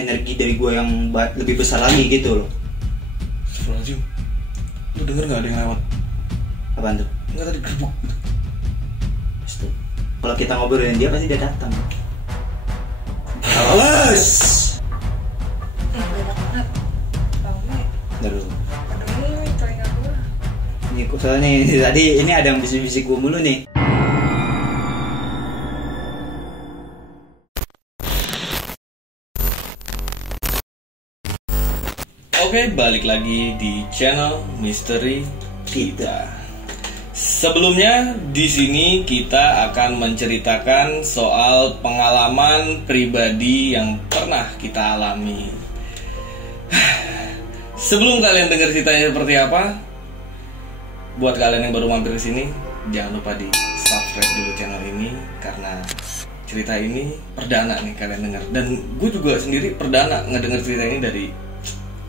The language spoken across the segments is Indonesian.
energi dari gue yang lebih besar lagi gitu loh. Astagfirullahaladzim. Lu denger gak ada yang lewat? Apaan tuh? Enggak, tadi gerbuk. Kalau kita ngobrolin dia pasti dia datang. Awas. Banyak banget. Tahu nih. Terus. Aduh, telinga gue. Nih, soalnya nih tadi ini ada yang bisik-bisik gue mulu nih. Oke, balik lagi di channel Misteri Kita. Sebelumnya di sini kita akan menceritakan soal pengalaman pribadi yang pernah kita alami. Sebelum kalian dengar ceritanya seperti apa, buat kalian yang baru mampir ke sini, jangan lupa di subscribe dulu channel ini karena cerita ini perdana nih kalian dengar. Dan gue juga sendiri perdana ngedenger cerita ini dari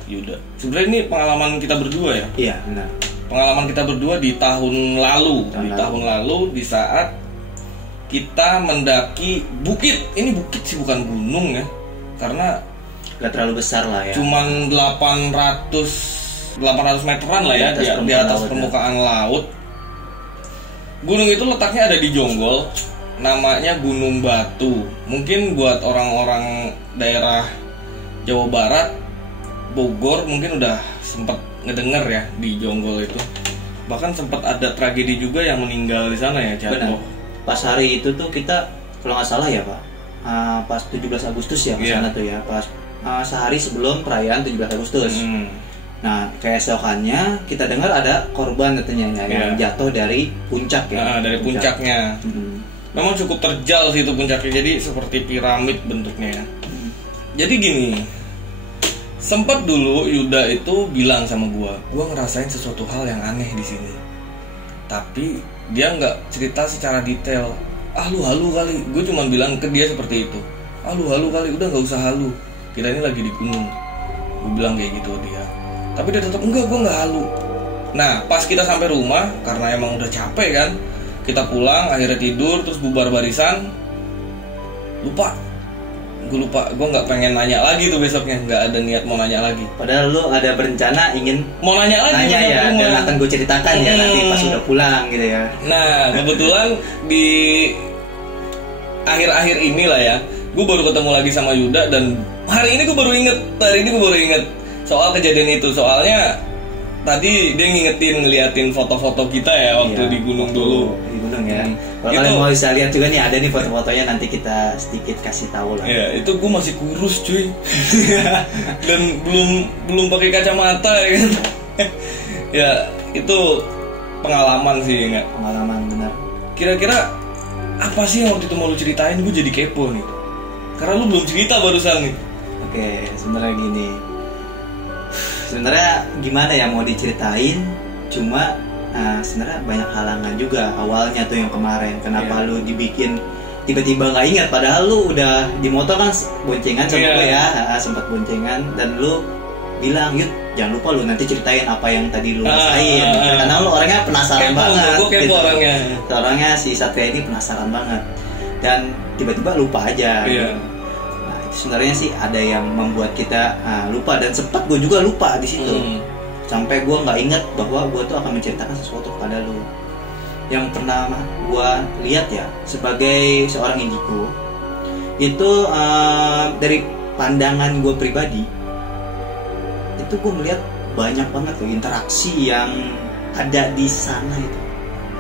Yuda. Sebenarnya ini pengalaman kita berdua ya. Iya, benar. Pengalaman kita berdua di tahun lalu. Tahun lalu di saat kita mendaki bukit. Ini bukit sih, bukan gunung ya. Karena gak terlalu besar lah ya. Cuman 800 meteran lah ya di atas permukaan laut. Gunung itu letaknya ada di Jonggol. Namanya Gunung Batu. Mungkin buat orang-orang daerah Jawa Barat, Bogor mungkin udah sempat ngedenger ya di Jonggol itu. Bahkan sempat ada tragedi juga yang meninggal di sana ya, jatuh. Pas hari itu tuh kita kalau nggak salah ya Pak, pas 17 Agustus ya ke sana tuh ya, pas sehari sebelum perayaan 17 Agustus. Nah, keesokannya kita dengar ada korban katanya yang jatuh dari puncak ya. Dari puncaknya. Memang cukup terjal sih itu puncaknya, jadi seperti piramid bentuknya ya. Jadi gini, sempat dulu Yuda itu bilang sama gua ngerasain sesuatu hal yang aneh di sini. Tapi dia nggak cerita secara detail. Lu halu kali. Gue cuma bilang ke dia seperti itu. Lu halu kali. Udah nggak usah halu. Kita ini lagi di gunung. Gue bilang kayak gitu dia. Tapi dia tetap enggak, gue nggak halu. Nah, pas kita sampai rumah karena emang udah capek kan, kita pulang akhirnya tidur terus bubar barisan. Gue lupa, gue nggak pengen nanya lagi tuh besoknya, nggak ada niat mau nanya lagi. Padahal lu ada berencana ingin mau nanya lagi ya, dan akan gue ceritakan ya nanti pas udah pulang gitu ya. Nah, kebetulan di akhir-akhir inilah ya, gue baru ketemu lagi sama Yuda dan hari ini gue baru inget soal kejadian itu. Soalnya tadi dia ngeliatin foto-foto kita ya waktu di gunung dulu. Di gunung ya. Kalau kalian mau bisa lihat juga nih, ada nih foto-fotonya, nanti kita sedikit kasih tahu lah. Ya, itu gue masih kurus cuy. Dan belum pakai kacamata ya kan. Ya, itu pengalaman sih enggak? Pengalaman benar. Kira-kira apa sih yang waktu itu mau lu ceritain? Gue jadi kepo nih. Karena lu belum cerita barusan nih. Oke, sebenarnya gini. Sebenarnya gimana ya mau diceritain, cuma sebenarnya banyak halangan juga awalnya tuh yang kemarin. Kenapa lu dibikin tiba-tiba nggak ingat, padahal lu udah di motor kan boncengan sama gue ya, sempat boncengan, dan lu bilang, Yud jangan lupa lu nanti ceritain apa yang tadi lu rasain. Karena lu orangnya penasaran banget. Gue kepo orangnya. Orangnya si Satria ini penasaran banget, dan tiba-tiba lupa aja. Nah itu sebenarnya sih ada yang membuat kita lupa, dan sempat gue juga lupa di situ. Sampai gue nggak ingat bahwa gue tuh akan menceritakan sesuatu kepada lu. Yang pernah gue lihat ya sebagai seorang indigo itu, dari pandangan gue pribadi itu gue melihat banyak banget tuh interaksi yang ada di sana itu.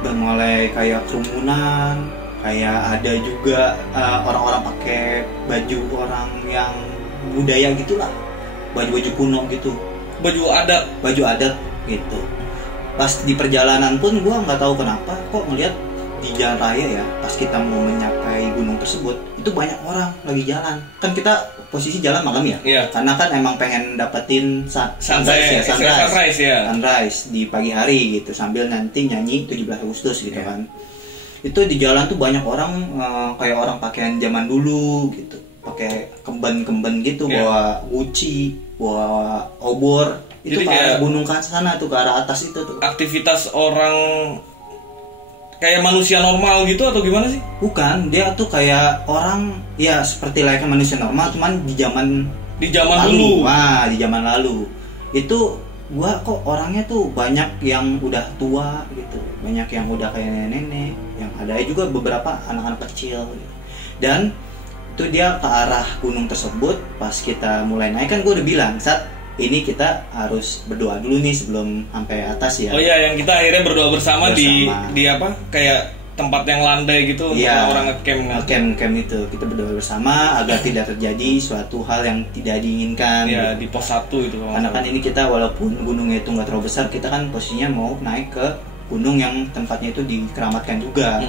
Mulai kayak kerumunan, kayak ada juga orang-orang pakai baju orang yang budaya gitulah, baju-baju kuno gitu, baju adat gitu. Pas di perjalanan pun gue nggak tahu kenapa kok ngeliat di jalan raya ya, pas kita mau mencapai gunung tersebut itu banyak orang lagi jalan. Kan kita posisi jalan malam ya, karena kan emang pengen dapetin sunrise di pagi hari gitu, sambil nanti nyanyi 17 Agustus gitu kan. Itu di jalan tuh banyak orang kayak orang pakaian zaman dulu gitu, pakai kemben gitu, bawa guci, bawa obor. Itu ke arah gunung kan sana tuh, ke arah atas itu tuh. Aktivitas orang kayak manusia normal gitu atau gimana sih? Bukan, dia tuh kayak orang ya seperti layaknya manusia normal, cuman di zaman Di zaman dulu. Wah, di zaman lalu itu gua kok orangnya tuh banyak yang udah tua gitu, banyak yang udah kayak nenek-nenek, yang ada juga beberapa anak-anak kecil gitu. Dan itu dia ke arah gunung tersebut. Pas kita mulai naik kan gua udah bilang, saat ini kita harus berdoa dulu nih sebelum sampai atas ya. Oh iya, yang kita akhirnya berdoa bersama. di apa kayak tempat yang landai gitu untuk orang ngecamp itu. Kita berdoa bersama agar tidak terjadi suatu hal yang tidak diinginkan. Iya, di pos 1 itu. Karena kan ini kita walaupun gunungnya itu nggak terlalu besar, kita kan posisinya mau naik ke gunung yang tempatnya itu dikeramatkan juga.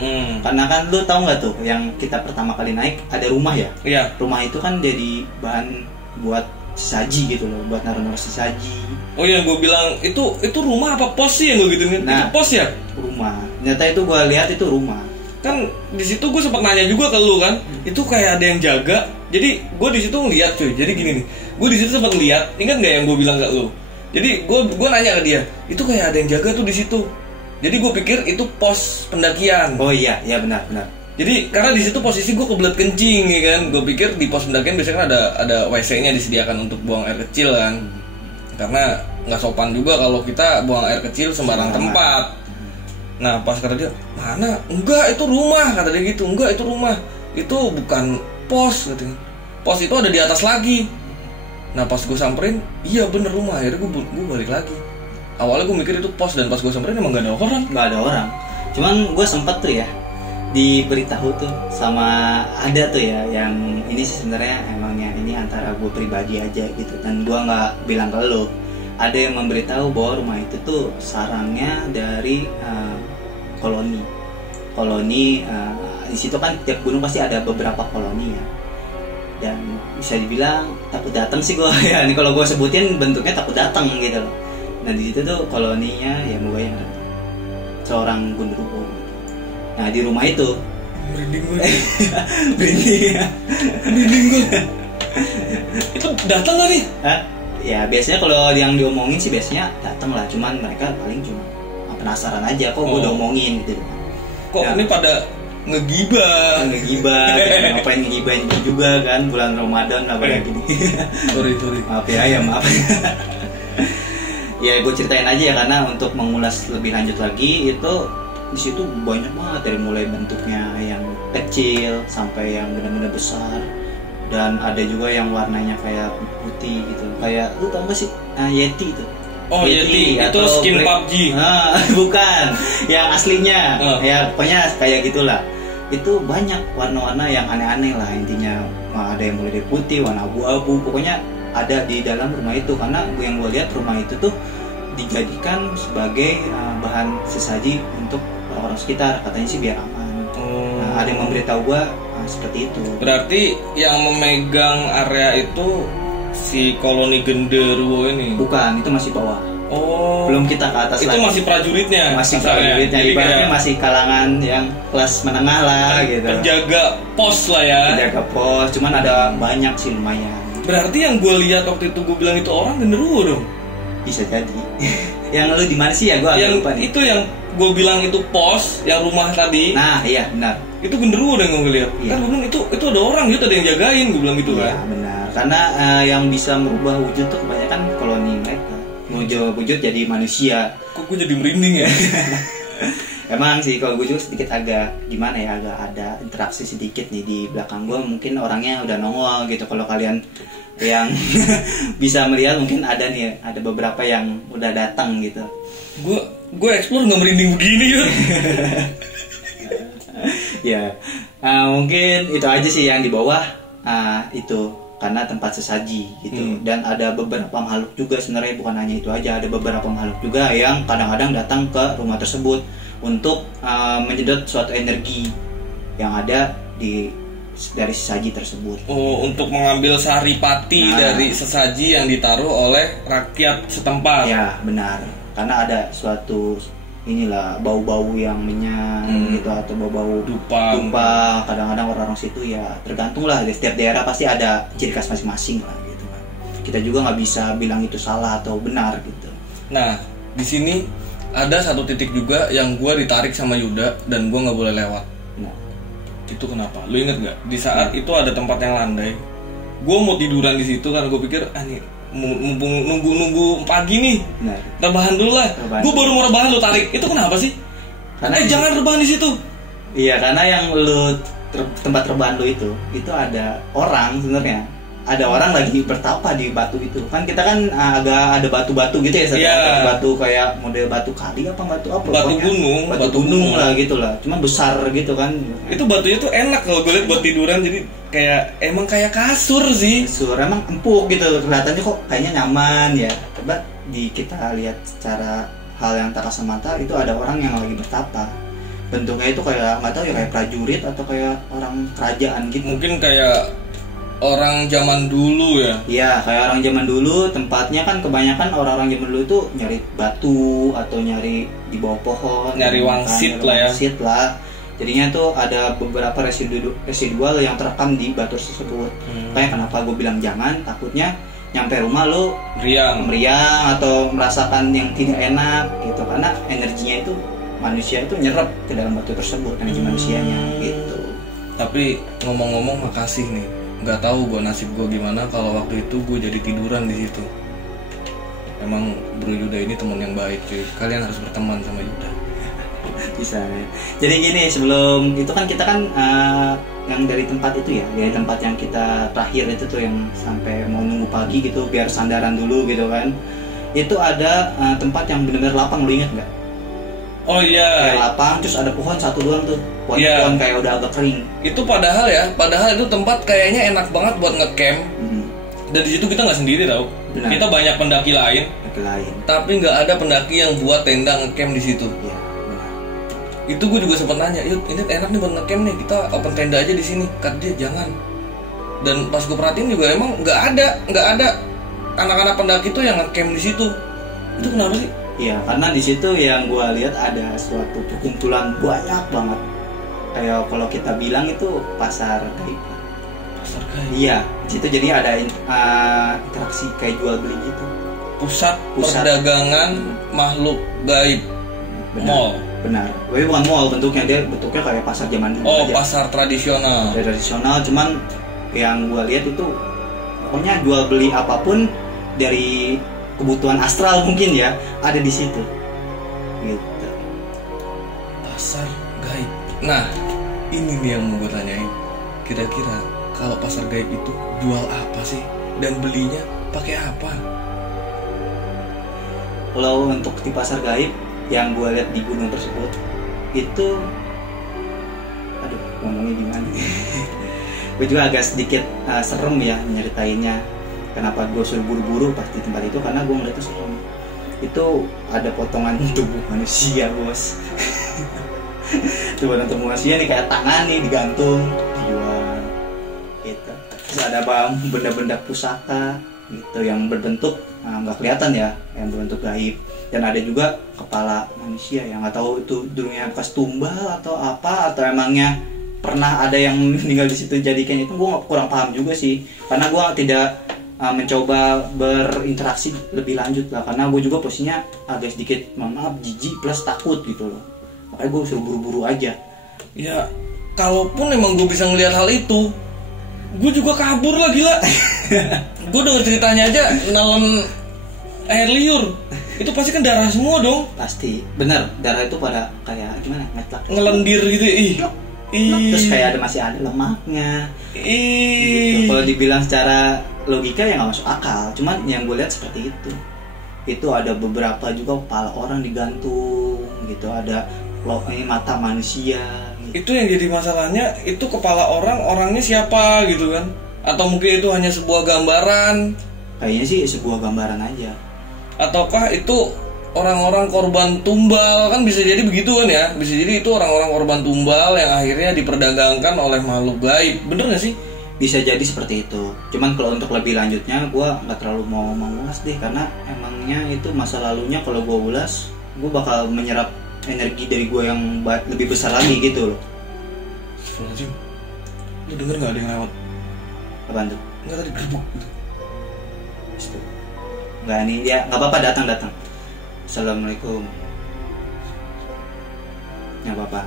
Karena kan lu tahu nggak tuh, yang kita pertama kali naik ada rumah ya. Iya. Rumah itu kan jadi bahan buat sesaji gitu loh, buat naruh-naruh sesaji. Oh iya, gue bilang itu rumah apa pos sih yang gue gituin? Nah, itu pos ya? Rumah. Ternyata itu gue lihat itu rumah. Kan di situ gue sempat nanya juga ke lu kan, itu kayak ada yang jaga. Jadi gue di situ ngeliat cuy. Jadi gini nih, gue di situ sempat ngeliat. Ingat nggak yang gue bilang ke lu? Jadi gue nanya ke dia, itu kayak ada yang jaga tuh di situ. Jadi gue pikir itu pos pendakian. Oh iya benar. Jadi karena di situ posisi gue kebelet kencing ya kan, gue pikir di pos pendakian biasanya kan ada WC-nya disediakan untuk buang air kecil kan, karena nggak sopan juga kalau kita buang air kecil sembarang tempat. Nah pas kata dia, mana? Enggak, itu rumah, kata dia gitu. Enggak, itu rumah, itu bukan pos katanya. Pos itu ada di atas lagi. Nah pas gue samperin, iya bener rumah. Akhirnya gue balik lagi. Awalnya gue mikir itu pos, dan pas gue samperin emang gak ada orang. Cuman gue sempet tuh ya diberitahu tuh sama ada tuh ya, yang ini sih sebenarnya emangnya ini antara gue pribadi aja gitu, dan gue nggak bilang ke lo. Ada yang memberitahu bahwa rumah itu tuh sarangnya dari koloni. Di situ kan tiap gunung pasti ada beberapa koloni ya, dan bisa dibilang takut datang sih gue ya. Ini kalau gue sebutin bentuknya takut datang gitu loh. Nah di situ tuh koloninya ya gue yang seorang genderuwo. Nah di rumah itu merinding gue. Merinding gue. Itu datang gak nih? Ya biasanya kalau yang diomongin sih biasanya datang lah. Cuman mereka paling cuma penasaran aja, kok gue udah omongin gitu. Kok ini pada ngegibah ngapain ngegibahin juga kan bulan Ramadan apa kayak gini. Sorry. Maaf. Ya gue ceritain aja ya, karena untuk mengulas lebih lanjut lagi itu di situ banyak banget, dari mulai bentuknya yang kecil sampai yang benar-benar besar, dan ada juga yang warnanya kayak putih gitu. Kayak lu tau gak sih Yeti itu? Oh Yeti itu skin PUBG. Bukan, yang aslinya. Ya pokoknya kayak gitulah. Itu banyak warna-warna yang aneh-aneh lah intinya. Ada yang mulai dari putih, warna abu-abu, pokoknya ada di dalam rumah itu. Karena yang gue lihat rumah itu tuh dijadikan sebagai bahan sesaji untuk orang-orang sekitar, katanya sih biar aman. Nah, ada yang memberitahu gua seperti itu. Berarti yang memegang area itu si koloni genderuwo ini? Bukan, itu masih bawah. Oh, belum kita ke atas itu lagi. Masih prajuritnya. Ibaratnya masih kalangan yang kelas menengah lah gitu. Penjaga pos lah ya. Penjaga pos, cuman ada banyak sih lumayan. Berarti yang gue lihat waktu itu gue bilang itu orang genderuwo dong. Bisa jadi. Yang lu di mana sih ya, gue agak lupa nih. Itu yang gue bilang itu pos, yang rumah tadi. Nah iya benar. Itu genderuwo deh gue lihat. Iya. Kan gue bilang itu ada orang gitu, ada yang jagain, gue bilang gitu kan. Iya benar. Karena yang bisa merubah wujud tuh kebanyakan koloni mereka. Wujud jadi manusia. Kok gue jadi merinding ya? Emang sih kalau gue juga sedikit agak gimana ya, agak ada interaksi sedikit nih di belakang gue. Mungkin orangnya udah nongol gitu. Kalau kalian yang bisa melihat mungkin ada nih, ada beberapa yang udah datang gitu. Gue explore nggak merinding begini ya. Ya mungkin itu aja sih yang di bawah itu, karena tempat sesaji gitu. Dan ada beberapa makhluk juga sebenarnya, bukan hanya itu aja, ada beberapa makhluk juga yang kadang-kadang datang ke rumah tersebut untuk menyedot suatu energi yang ada dari sesaji tersebut. Oh, untuk mengambil saripati dari sesaji yang ditaruh oleh rakyat setempat. Ya benar, karena ada suatu inilah bau-bau yang menyan gitu, atau bau-bau dupa. Kadang-kadang orang-orang situ ya tergantung lah, di setiap daerah pasti ada ciri khas masing-masing lah gitu kan. Kita juga nggak bisa bilang itu salah atau benar gitu. Nah di sini ada satu titik juga yang gue ditarik sama Yuda dan gue nggak boleh lewat. Nah itu kenapa? Lu inget nggak? Di saat itu ada tempat yang landai gue mau tiduran di situ kan, gue pikir nih mumpung nunggu pagi nih, rebahan dulu lah. Gue baru mau rebahan lo tarik, itu kenapa sih? Karena jangan rebahan di situ. Iya, karena yang lu tempat rebahan lu itu ada orang sebenarnya. Ada orang lagi bertapa di batu itu. Kan kita kan agak ada batu-batu gitu ya, batu kayak model batu kali apa batu apa? Batu gunung lah gitu lah. Cuman besar gitu kan. Itu batunya tuh enak kalau gue lihat buat tiduran, jadi emang kayak kasur sih. Kasur emang empuk gitu. Kelihatannya kok kayaknya nyaman ya. Coba kita lihat secara hal yang tak kasat mata, itu ada orang yang lagi bertapa. Bentuknya itu kayak nggak tahu ya, kayak prajurit atau kayak orang kerajaan gitu. Mungkin kayak orang zaman dulu ya. Iya, kayak orang zaman dulu. Tempatnya kan kebanyakan orang-orang zaman dulu itu nyari batu atau nyari di bawah pohon, nyari wangsit lah ya. Wangsit lah. Jadinya tuh ada beberapa residual yang terekam di batu tersebut. Kayak kenapa gue bilang jangan, takutnya nyampe rumah lo meriang atau merasakan yang tidak enak gitu, karena energinya itu manusia itu nyerap ke dalam batu tersebut, energi manusianya gitu. Tapi ngomong-ngomong makasih nih. Nggak tahu gue nasib gue gimana kalau waktu itu gue jadi tiduran di situ. Emang Bro Yuda ini teman yang baik cuy. Kalian harus berteman sama Yuda. Bisa ya. Jadi gini, sebelum itu kan kita kan yang dari tempat itu ya, dari tempat yang kita terakhir itu tuh yang sampai mau nunggu pagi gitu biar sandaran dulu gitu kan. Itu ada tempat yang benar-benar lapang, lu inget nggak? Oh iya. Kayak lapang, terus ada pohon satu doang tuh. Pohon kayak udah agak kering. Itu padahal itu tempat kayaknya enak banget buat ngecamp. Dan di situ kita nggak sendiri tau. Benar. Kita banyak pendaki lain. Tapi nggak ada pendaki yang buat tenda ngecamp di situ. Iya, benar. Itu gue juga sempat nanya, yuk ini enak nih buat ngecamp nih, kita open tenda aja di sini. Kata dia jangan. Dan pas gue perhatiin juga emang nggak ada anak-anak pendaki tuh yang ngecamp di situ. Itu kenapa sih? Iya, karena di situ yang gue lihat ada suatu perkumpulan banyak banget. Kayak kalau kita bilang itu pasar gaib. Pasar gaib. Iya, di situ jadi ada interaksi kayak jual beli gitu. Pusat perdagangan makhluk gaib. Mall. Benar. Tapi bukan mall bentuknya, dia bentuknya kayak pasar zaman dulu aja. Pasar tradisional. Tradisional, cuman yang gue lihat itu pokoknya jual beli apapun dari kebutuhan astral mungkin ya ada di situ gitu. Pasar gaib. Nah ini nih yang mau gue tanyain, kira-kira kalau pasar gaib itu jual apa sih dan belinya pakai apa? Kalau untuk di pasar gaib yang gue lihat di gunung tersebut itu, aduh ngomongnya gimana? Gue juga agak sedikit serem ya nyeritainnya. Kenapa gue suruh buru-buru pas di tempat itu, karena gue ngeliat itu serem. Itu ada potongan tubuh manusia bos. Potongan tubuh manusia nih kayak tangan nih digantung, dijual gitu. Terus ada benda-benda pusaka gitu yang berbentuk nggak kelihatan ya, yang berbentuk gaib. Dan ada juga kepala manusia yang nggak tahu itu dulunya bekas tumbal atau apa, atau emangnya pernah ada yang meninggal di situ jadikan itu. Gue kurang paham juga sih, karena gue tidak mencoba berinteraksi lebih lanjut lah, karena gue juga posisinya agak sedikit maaf jijik plus takut gitu loh, makanya gue suruh buru-buru aja. Ya kalaupun emang gue bisa ngelihat hal itu, gue juga kabur lah gila. Gue denger ceritanya aja nelen air liur, itu pasti kan darah semua dong. Pasti bener, darah itu pada kayak gimana, ngetlak ngelendir gitu ya. Terus kayak masih ada lemaknya gitu. Kalau dibilang secara logika ya nggak masuk akal, cuman yang gue lihat seperti itu ada beberapa juga kepala orang digantung gitu, ada ini mata manusia gitu. Itu yang jadi masalahnya, itu kepala orangnya siapa gitu kan, atau mungkin itu hanya sebuah gambaran? Kayaknya sih sebuah gambaran aja, ataukah itu orang-orang korban tumbal, kan bisa jadi begitu kan ya, bisa jadi itu orang-orang korban tumbal yang akhirnya diperdagangkan oleh makhluk gaib, bener nggak sih? Bisa jadi seperti itu. Cuman kalau untuk lebih lanjutnya gue nggak terlalu mau mengulas deh, karena emangnya itu masa lalunya kalau gue ulas gue bakal menyerap energi dari gue yang lebih besar lagi gitu loh. Astagfirullahaladzim. Lu denger nggak ada yang lewat? Apaan tuh? Nggak, tadi gerbuk. Nggak, ini dia nggak apa-apa, datang. Assalamualaikum. Nggak apa-apa.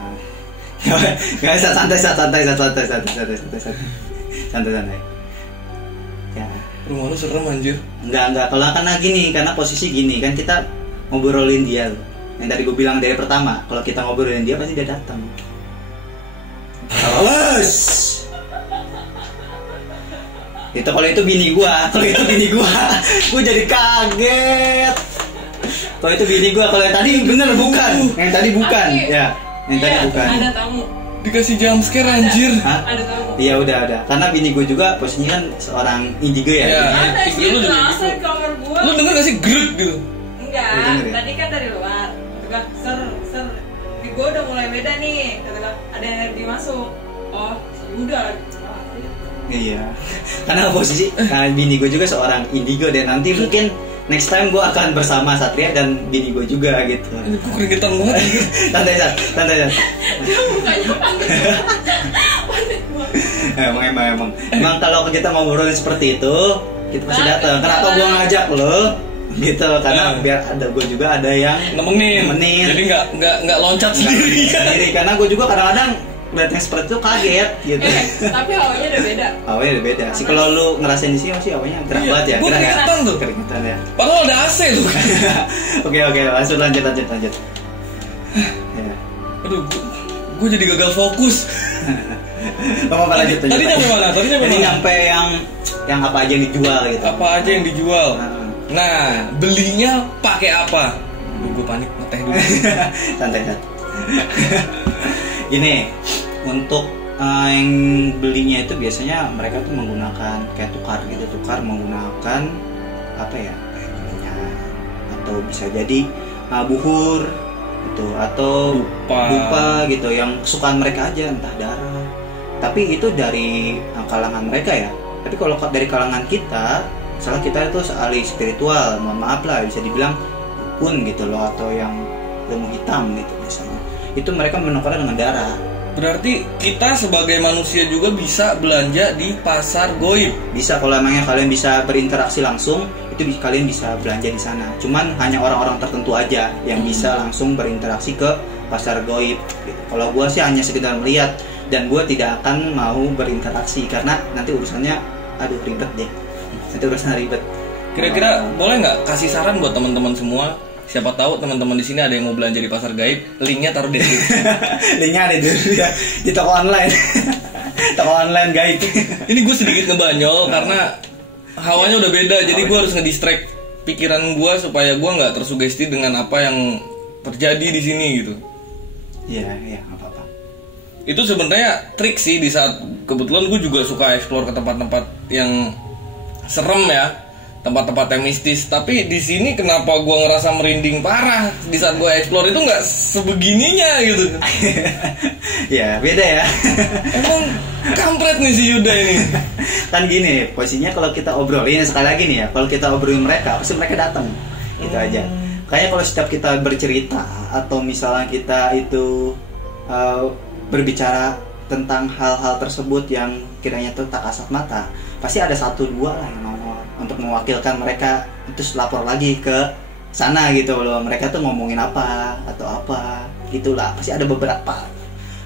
Nggak, santai. Santai. Rumah lu serem anjir. Enggak, kalau karena gini, karena posisi gini kan kita ngobrolin dia. Yang tadi gue bilang dari pertama, kalau kita ngobrolin dia pasti dia datang. Awas. Itu kalau itu bini gua, gua jadi kaget. Kalau itu bini gua, kalau yang tadi bener bukan, yang tadi bukan, ya, yang tadi bukan. Ada tamu. Dikasih jump scare anjir. Hah? Ada tamu. Iya udah ada, karena bini gua juga posisinya kan seorang indigo ya. Iya. Ada Lu sih udah kerasa gitu. di kamar gua. Lu denger gak sih grek gitu? Enggak, Lu denger ya? tadi kan dari luar. Kata ser. Di gua udah mulai beda nih. Kata ada energi masuk. Oh, udah. Iya, karena posisi bini gua juga seorang indigo dan nanti mungkin next time gua akan bersama Satria dan bini gua juga gitu. Ini gue keringetan banget anjir. Santai aja. Dia mukanya panik. Panik banget. Emang kalau kita ngobrolin seperti itu kita pasti datang. Kenapa gua ngajak lo? Gitu, karena biar ada gue juga ada yang nemenin. Jadi nggak loncat sendiri. Karena gue juga kadang-kadang lihat yang seperti itu kaget gitu. Tapi hawanya udah beda. Hawanya udah beda. Sih kalau lu ngerasain di sini sih hawanya gerak banget ya. Gue keringetan tuh. Keringetan ya. Padahal ada AC tuh. Oke, langsung lanjut. Ya. Aduh, gue jadi gagal fokus. Apa lanjut. Tadi nyampe mana? Jadi nyampe yang apa aja yang dijual gitu. Apa aja yang dijual? Nah, belinya pakai apa? Gue panik, ngeteh dulu. Santai. Gini, untuk yang belinya itu biasanya mereka tuh menggunakan kayak tukar menggunakan apa ya, atau bisa jadi buhur gitu, atau dupa gitu yang kesukaan mereka aja, entah darah. Tapi itu dari kalangan mereka ya. Tapi kalau dari kalangan kita, misalnya kita itu ahli spiritual, mohon maaf lah bisa dibilang dukun gitu loh, atau yang ilmu hitam gitu biasanya. Itu mereka menukarnya dengan darah. Berarti kita sebagai manusia juga bisa belanja di pasar goib. Bisa, kalau emangnya kalian bisa berinteraksi langsung, itu kalian bisa belanja di sana. Cuman hanya orang-orang tertentu aja yang bisa langsung berinteraksi ke pasar goib gitu. Kalau gua sih hanya sekedar melihat, dan gua tidak akan mau berinteraksi karena nanti urusannya ribet deh. Nanti urusannya ribet. Kira-kira boleh nggak kasih saran buat teman-teman semua? Siapa tahu teman-teman di sini ada yang mau belanja di pasar gaib, linknya taruh di sini. Linknya ada di toko online. Toko online gaib. Ini gue sedikit ngebanyol karena hawanya udah beda, jadi gue harus ngedistract pikiran gue supaya gue nggak tersugesti dengan apa yang terjadi di sini gitu. Iya, nggak apa-apa. Itu sebenarnya trik sih, di saat kebetulan gue juga suka explore ke tempat-tempat yang serem ya, tempat-tempat yang mistis. Tapi di sini kenapa gue ngerasa merinding parah di saat gue explore itu nggak sebegininya gitu. Ya beda ya. Emang kampret nih si Yuda ini. Kan gini posisinya, kalau kita obrolin sekali lagi nih ya, kalau kita obrolin mereka pasti mereka datang. Gitu aja. Kayaknya kalau setiap kita bercerita atau misalnya kita itu berbicara tentang hal-hal tersebut yang kiranya itu tak kasat mata, pasti ada 1-2 lah yang mau untuk mewakilkan mereka terus lapor lagi ke sana gitu loh. Mereka tuh ngomongin apa atau apa gitulah, pasti ada beberapa.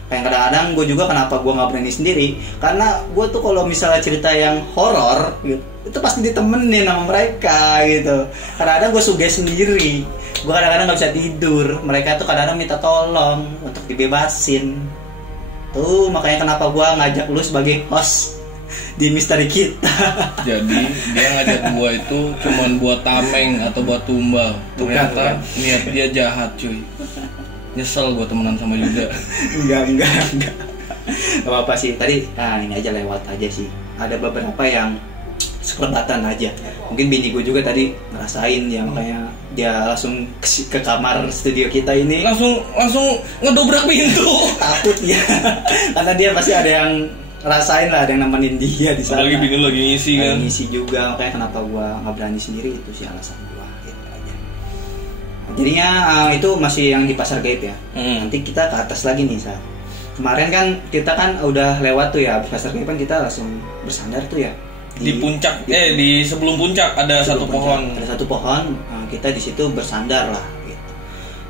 Kayak kadang-kadang gue juga kenapa gue nggak berani sendiri, karena gue tuh kalau misalnya cerita yang horor gitu, itu pasti ditemenin sama mereka gitu. Kadang-kadang gue sugesti sendiri, gue kadang-kadang nggak bisa tidur, mereka tuh kadang-kadang minta tolong untuk dibebasin. Tuh makanya kenapa gue ngajak lu sebagai host di misteri kita. Jadi dia ngajak gua itu cuman buat tameng atau buat tumbal. Ternyata niat dia jahat cuy. Nyesel gua temenan sama Yuda. Enggak. Gak apa-apa sih. Tadi ini aja lewat aja sih. Ada beberapa yang sekelebatan aja. Mungkin bini gue juga tadi ngerasain yang kayak dia langsung ke kamar studio kita ini. Langsung ngedobrak pintu. Takut ya. Karena dia pasti ada yang rasain lah, ada yang nemenin dia di sana. Apalagi bini lu lagi ngisi kan. Ngisi juga, makanya kenapa gua nggak berani sendiri, itu sih alasan gua gitu aja. Jadinya itu masih yang di pasar gaib ya. Nanti kita ke atas lagi nih, Sa. Kemarin kan kita kan udah lewat tuh ya, pasar gaib kan kita langsung bersandar tuh ya. Di puncak, di sebelum puncak ada satu pohon. Ada satu pohon, kita di situ bersandar lah gitu.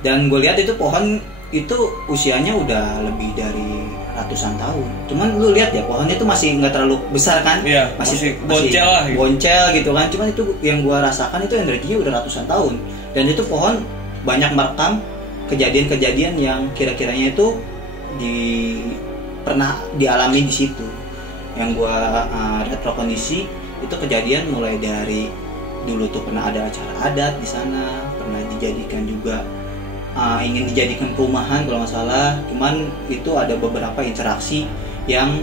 Dan gue lihat itu pohon itu usianya udah lebih dari ratusan tahun. Cuman lu lihat ya pohonnya itu masih nggak terlalu besar kan? Iya, masih boncel lah gitu. Boncel gitu kan. Cuman itu yang gua rasakan itu energinya udah ratusan tahun. Dan itu pohon banyak merekam kejadian-kejadian yang kira-kiranya itu pernah dialami di situ. Yang gua retrokondisi itu kejadian mulai dari dulu tuh pernah ada acara adat di sana, pernah dijadikan juga ingin dijadikan perumahan kalau nggak salah. Cuman itu ada beberapa interaksi yang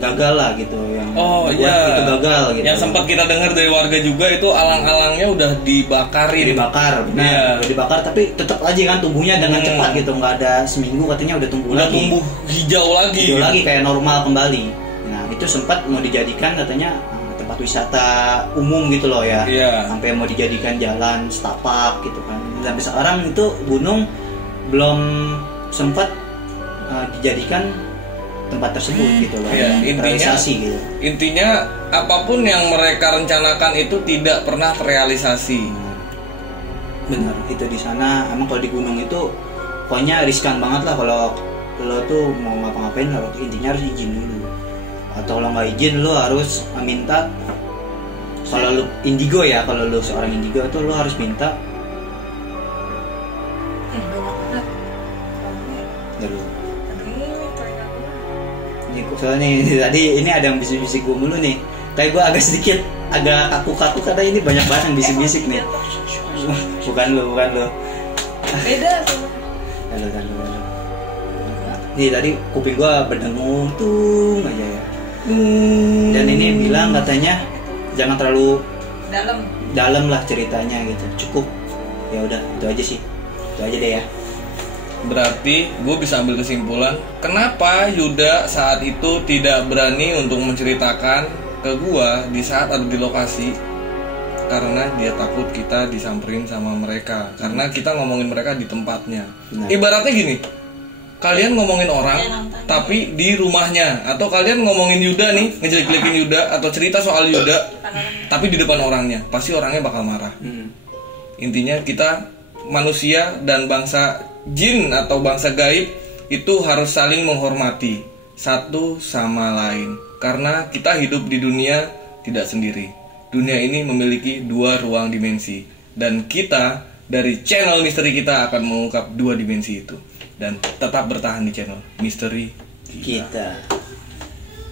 gagal lah gitu, yang itu gagal gitu. Yang sempat kita dengar dari warga juga itu alang-alangnya udah dibakarin. Udah dibakar, tapi tetap aja kan tumbuhnya dengan cepat gitu, nggak ada seminggu katanya udah tumbuh hijau lagi kayak normal kembali. Nah itu sempat mau dijadikan katanya tempat wisata umum gitu loh ya, sampai mau dijadikan jalan setapak gitu kan. Sampai sekarang itu gunung belum sempat dijadikan tempat tersebut gitu loh, intinya apapun yang mereka rencanakan itu tidak pernah terrealisasi. Benar, itu di sana emang kalau di gunung itu pokoknya riskan banget lah. Kalau lo tuh mau ngapa-ngapain, intinya harus izin dulu, atau kalau nggak izin lo harus minta. Kalau lo indigo ya, kalau lo seorang indigo itu lo harus minta soalnya tadi ini ada yang bisik-bisik gue mulu nih, kayak gue agak sedikit agak kaku-kaku karena ini banyak banget yang bisik-bisik nih. Bukan lo beda sama halo. Nih tadi kuping gue berdengung tung aja ya. Dan ini bilang katanya jangan terlalu dalam lah ceritanya gitu, cukup ya udah itu aja sih, itu aja deh ya. Berarti gue bisa ambil kesimpulan kenapa Yuda saat itu tidak berani untuk menceritakan ke gue di saat ada di lokasi, karena dia takut kita disamperin sama mereka, karena kita ngomongin mereka di tempatnya. Ibaratnya gini, kalian ngomongin orang tapi di rumahnya, atau kalian ngomongin Yuda nih, ngejelek-jelekin Yuda atau cerita soal Yuda tapi di depan orangnya, pasti orangnya bakal marah. Intinya kita manusia dan bangsa jin atau bangsa gaib itu harus saling menghormati satu sama lain, karena kita hidup di dunia tidak sendiri. Dunia ini memiliki 2 ruang dimensi, dan kita dari channel misteri kita akan mengungkap 2 dimensi itu. Dan tetap bertahan di channel misteri kita.